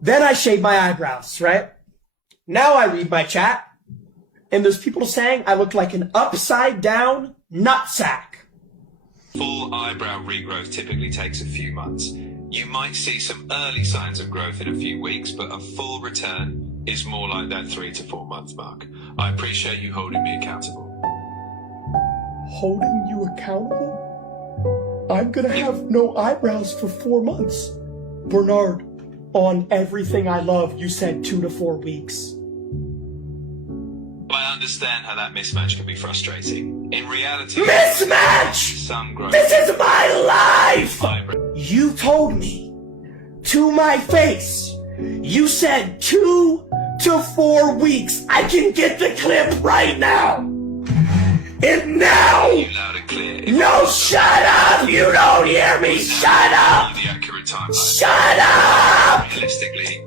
Then I shave my eyebrows, right? Now I read my chat, and there's people saying I look like an upside down nutsack. Full eyebrow regrowth typically takes a few months. You might see some early signs of growth in a few weeks, but a full return is more like that 3 to 4 month mark. I appreciate you holding me accountable. Holding you accountable? I'm gonna have no eyebrows for 4 months. Bernard, on everything I love, you said 2 to 4 weeks. I understand how that mismatch can be frustrating. In reality, Mismatch! some growth. This is my life! Eyebrow. You told me to my face. You said 2 to 4 weeks. I can get the clip right now. And now. You loud and clear. No, shut up! You don't hear me! Shut up! The accurate timeline. Shut up! Realistically,